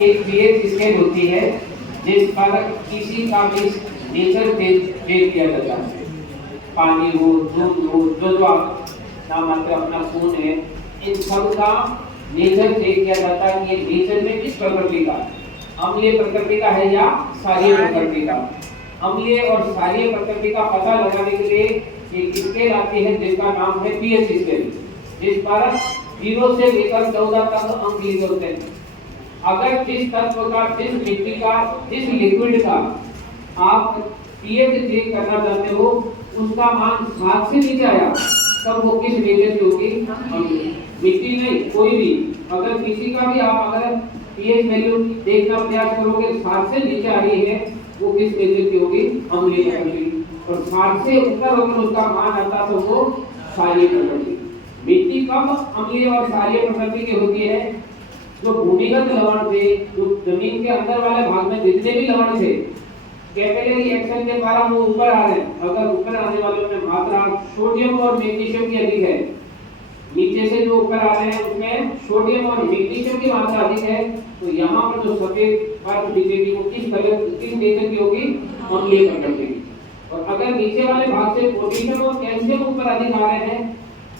एक pH scale होती है जिस पर किसी का भी नेचर चेक किया जाता है। पानी हो, दूध हो, जो आप नामात्र अपना खून है, इन सब का नेचर चेक किया जाता है कि ये नेचर में किस प्रकृति का, अम्लीय प्रकृति का है या क्षारीय प्रकृति का। अम्लीय और क्षारीय प्रकृति का पता लगाने के लिए एक स्केल आती है जिसका नाम है पीएच स्केल, जिस पर 0 से लेकर 14 तक अंक लिखे होते हैं। अगर जिस तत्व का, जिस मिट्टी का, जिस लिक्विड का आप पीएच चेक करना चाहते हो, उसका मान 7 से नीचे आया तब वो किस नेचर की होगी? मिट्टी नहीं, कोई भी। अगर किसी का भी आप अगर पीएच वैल्यू देखना प्रयास करोगे 7 से नीचे आ रही है, वो किस नेचर की होगी? अम्लीय प्रकृति। और 7 से ऊपर अगर उसका मान आता तो वो क्षारीय प्रकृति। मिट्टी कब अम्लीय और क्षारीय प्रकृति की होती है? जो भूमिगत लवण थे, जो जमीन के अंदर वाले भाग में जितने भी लवण थे, कैपिलरी एक्शन के द्वारा वो ऊपर आ रहे हैं। अगर ऊपर आने वालों में मात्रा सोडियम और मैग्नीशियम की अधिक है, नीचे से जो ऊपर आ रहे हैं उसमें सोडियम और मैग्नीशियम की मात्रा अधिक है, तो यहाँ पर जो सफेद परत दिखेगी वो किस नेचर की होगी? अम्लीय प्रकृति की। और अगर नीचे वाले भाग से पोटेशियम और कैल्शियम ऊपर अधिक आ रहे हैं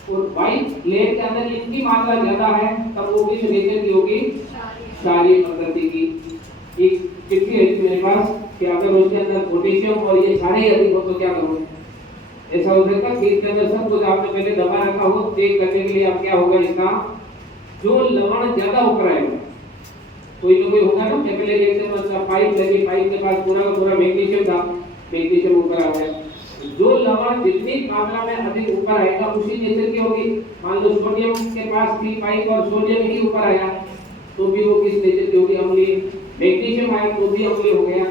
और वाइट लेयर के अंदर इनकी मात्रा ज्यादा है, तब वो किस नेचर की होगी? क्षारीय प्रकृति की। एक चिट्ठी है मेरे पास कि अगर उसके अंदर पोटेशियम और ये सारे अधिक हो तो क्या करोगे? ऐसा हो सकता है कि इसके अंदर सब कुछ आपने पहले दबा रखा हो, चेक करने के लिए अब क्या होगा? इसका जो लवण ज्यादा ऊपर आएगा, कोई ना कोई होगा ना, कैपिलरी एक्शन में पाइप लगी, पाइप के पास पूरा का पूरा मैग्नीशियम था, मैग्नीशियम ऊपर आ गया। जो लवण जितनी मात्रा में अधिक ऊपर आएगा उसी नेचर की होगी। मान लो सोडियम के पास थी पाइप और सोडियम ही ऊपर आया तो भी वो किस नेचर की होगी? अम्लीय। मैग्नीशियम आया तो भी अम्लीय हो गया।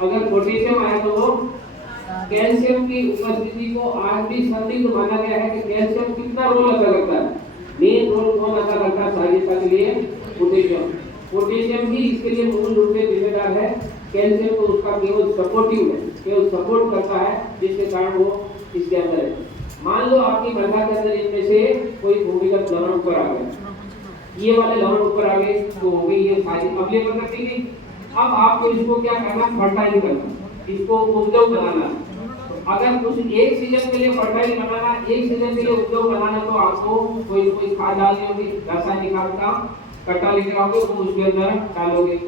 अगर पोटेशियम आया तो वो कैल्शियम की उपस्थिति को आज भी संदिग्ध माना गया है कि कैल्शियम कितना रोल अदा करता है। मेन रोल कौन अदा करता है क्षारीयता के लिए? पोटेशियम। पोटेशियम ही इसके लिए मूल रूप से जिम्मेदार है। कैल्शियम तो उसका केवल सपोर्टिव है, केवल सपोर्ट करता है, जिसके कारण वो इसके अंदर है। मान लो आपकी मृदा के अंदर इनमें से कोई भूमिगत लवण ऊपर आ गया, ये वाले लवण ऊपर आ गए तो हो गई ये सारी अम्लीय प्रकृति की। अब आपको इसको क्या करना? फर्टाइल करना, इसको उपजाऊ बनाना। अगर कुछ एक सीजन के लिए फर्टाइल बनाना, एक सीजन के लिए उपजाऊ बनाना, तो आपको कोई खाद डालनी होगी, रासायनिक खाद का कट्टा लेकर आओगे तो उसके अंदर डालोगे।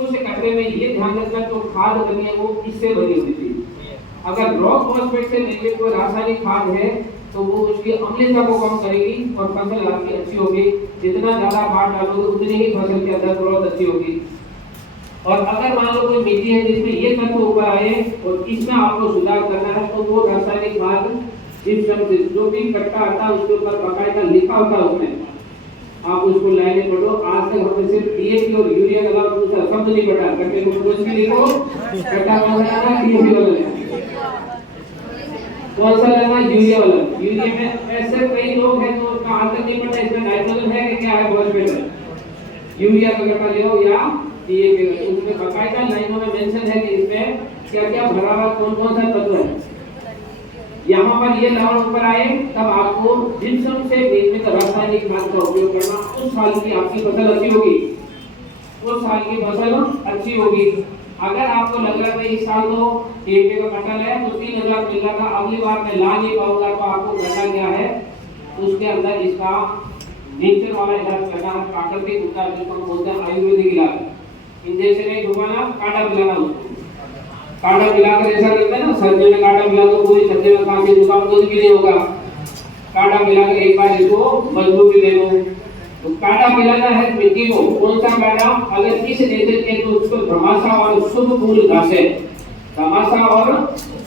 उस कटरे में ये ध्यान रखना जो खाद बनी है वो इससे बनी होनी चाहिए। अगर रॉक फॉस्फेट से रिलेटेड कोई रासायनिक खाद है तो वो उसकी अम्लता को कम करेगी और फसल आपकी अच्छी होगी। जितना ज्यादा खाद डालोगे उतनी ही फसल के अंदर ग्रोथ अच्छी होगी। और अगर मान लो कोई मिट्टी है जिसमें ये तत्व ऊपर आए और इसमें आपको सुधार करना है तो वो रासायनिक खाद जिप्सम से जो भी कट्टा आता है उसके ऊपर बाकायदा लिखा होता है, उसमें आप उसको लाइने पढ़ो। आज तक हमने सिर्फ डीएपी और यूरिया के अलावा दूसरा शब्द नहीं पढ़ा। कट्टे को कुछ भी लिखो, कट्टा कौन सा है? डीएपी वाला है। कौन सा लेना? यूरिया वाला। यूरिया में ऐसे कई लोग हैं जो उसका आज तक नहीं पढ़ा इसमें नाइट्रोजन है कि क्या है, फॉस्फेट है। यूरिया का कट्टा ले आओ या डीएपी का, उसमें बाकायदा लाइनों में मेंशन है कि इसमें क्या क्या भरा हुआ, कौन कौन सा तत्व है। यहाँ पर ये लवण ऊपर आए तब आपको जिप्सम से निर्मित रासायनिक खाद का उपयोग करना। उस साल की आपकी फसल अच्छी होगी, उस साल की फसल अच्छी होगी। अगर आपको लग रहा है इस साल तो टीएपी का कट्टा है तो 3000 मिल रहा था, अगली बार मैं ला नहीं पाऊंगा, तो आपको करना क्या है? उसके अंदर इसका नेचर वाला इलाज करना, प्राकृतिक उपचार जिसको हम बोलते हैं आयुर्वेदिक इलाज। इंजेक्शन नहीं घुमाना, काढ़ा पिलाना। उसको काढ़ा पिलाकर ऐसा करते हैं ना, सर्दियों में काढ़ा पिला तो पूरी सर्दी में खांसी जुकाम कुछ भी नहीं होगा। काढ़ा पिलाकर एक बार इसको मजबूती दे दो। तो काढ़ा पिलाना है मिट्टी को। कौन सा काढ़ा? अगर इस नेचर के तो उसको धमासा और शुभ फूल घासे, धमासा और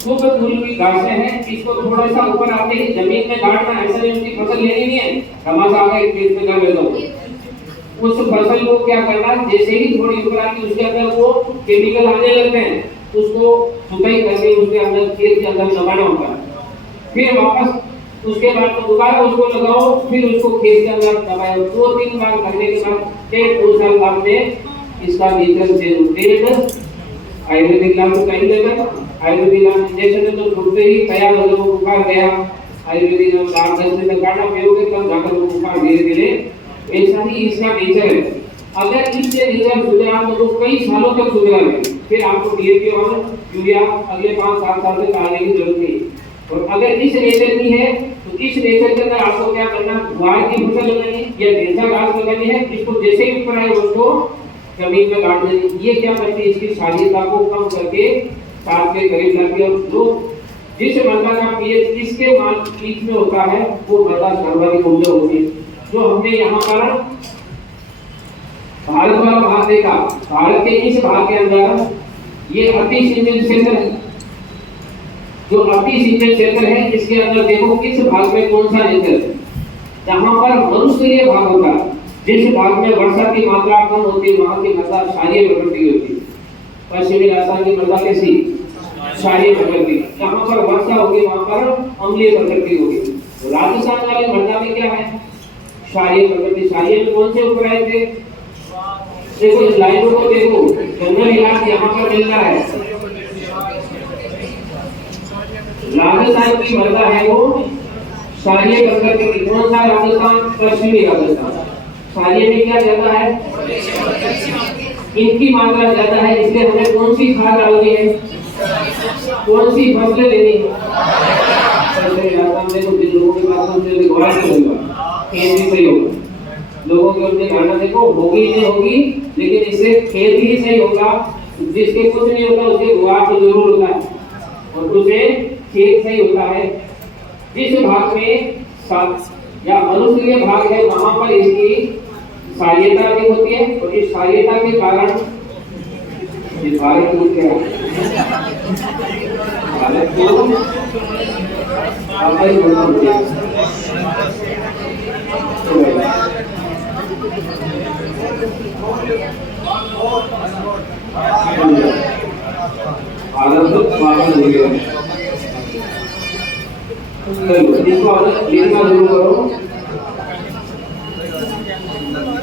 शुभ फूल की घासे हैं, इसको थोड़ा सा ऊपर आते ही जमीन में गाड़ना। ऐसा नहीं उसकी फसल लेनी नहीं है, धमासा आ गया खेत में गाड़ दो। उस फसल को क्या करना? जैसे ही थोड़ी ऊपर आती उसके अंदर वो केमिकल आने लगते हैं, उसको सुखाई करके उसके अंदर खेत के अंदर दबाना होता है। फिर वापस उसके बाद दोबारा उसको लगाओ, फिर उसको खेत के अंदर दबाओ। 2-3 बार करने के बाद 1.5 साल बाद में इसका नेचर चेंज होता है। आयुर्वेदिक लाभ कहीं देगा, आयुर्वेदिक लाभ इंजेक्शन में तो छूटते ही तैयार हो गया, बुखार गया। आयुर्वेदिक लाभ 8-10 दिन तक काढ़ा पियोगे तब जाकर वो बुखार धीरे धीरे। ऐसा ही इसका नेचर है। अगर इससे रिजल्ट सुधरा तो कई सालों तक सुधरा है, फिर आपको डीएपी और यूरिया अगले 5-7 साल तक डालने की जरूरत नहीं। और अगर इस नेचर की है तो इस नेचर के अंदर आपको क्या करना, गुआर की फसल लगानी या देसा घास लगानी है, जिसको जैसे ही ऊपर आए उसको जमीन में गाड़ देनी। ये क्या करती है, इसकी क्षारीयता को कम करके 7 के करीब लाती है। और जो जिस मृदा का पीएच इसके मान बीच में होता है वो मृदा सर्वाधिक उर्जा होती है। जो हमने यहाँ पर भारत वाला भाग देखा, भारत के इस भाग के अंदर ये अति सिंचित क्षेत्र है। जो अति सिंचित क्षेत्र है इसके अंदर देखो किस भाग में कौन सा नेचर है, जहाँ पर मनुष्य भाग होता है। जिस भाग में वर्षा की मात्रा कम होती है वहां की मृदा क्षारीय प्रकृति की होती है। पश्चिमी राजस्थान की मृदा कैसी, क्षारीय प्रकृति। जहाँ पर वर्षा होगी वहां पर अम्लीय प्रकृति होगी। राजस्थान वाली मृदा में क्या है, क्षारीय प्रकृति। क्षारीय में कौन से ऊपर आए थे, देखो इस लाइनों को देखो, जंगल इलाका यहाँ पर मिल रहा है। राजस्थान की मृदा है वो क्षारीय प्रकृति की। कौन सा राजस्थान, पश्चिमी राजस्थान। क्षारीय में क्या ज्यादा है, इनकी मात्रा ज्यादा है, इसलिए हमें कौन सी खाद डालनी है, कौन सी फसलें लेनी है। देखो जिन लोगों के पास खेती सही होगा, लोगों के उनके धारणा देखो होगी नहीं होगी, लेकिन इससे खेत ही सही होगा। जिसके कुछ नहीं होता उसके गुआर तो जरूर होता है, और उसे खेत सही होता है। जिस भाग में या मनुष्य के भाग है वहां पर इसकी क्षारीयता अधिक होती है, और इस क्षारीयता के कारण भारत को लिखना शुरू करो।